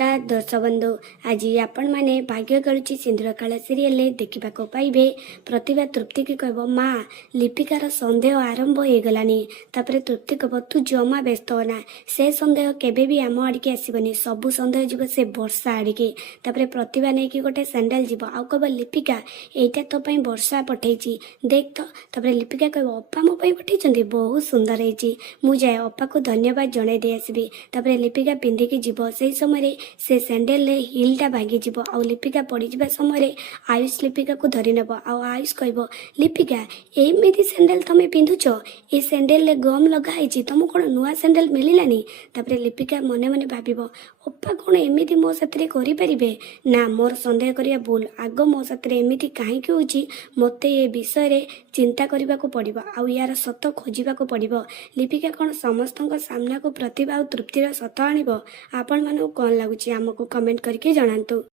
नमस्कार दर्शक बंधु आज आपण मैंने भाग्य गलुची सिंदूरकाल सीरियल देखा पाइबे। प्रतिभा तृप्ति की कह माँ लिपिकार सन्देह आरंभ हो गलानी। तृप्ति कह तू जमा व्यस्त होना से सन्देह केबे भी आम आड़के आसबनी सबू सन्देह जीव से वर्षा आड़के। प्रतिभा नहीं कि गोटे सैंडल जीव आउ कह लिपिका यहीटा तो वर्षा पठेची देख तो। लिपिका कह अपा मो पठे बहुत सुंदर है जाए अपा को धन्यवाद जन दे आसबि। लिपिका पिंधिकी जीव से समय से सैंडल हिलटा भांगी आउ लिपिका पड़ जा समय आयुष लिपिका को धरी नब आयुष कह लिपिका एमती सैंडल तुम पिंधुच ये सैंडल गम लगाई तुम कौन नुआ सैंडल मिलानी। लिपिका मने मने भाव अपा कौन एमती मो साथी करें ना मोर सन्देह करने भूल आग मो साथी एमती कहीं हो मत ये विषय चिंता करने को पड़ो आउ यार सत खोजा पड़ो। लिपिका कौन समस्त सामना को प्रतिभा और तृप्तिर सत आण आपण मानू कौन लगुच आमको कमेंट करके जनातु।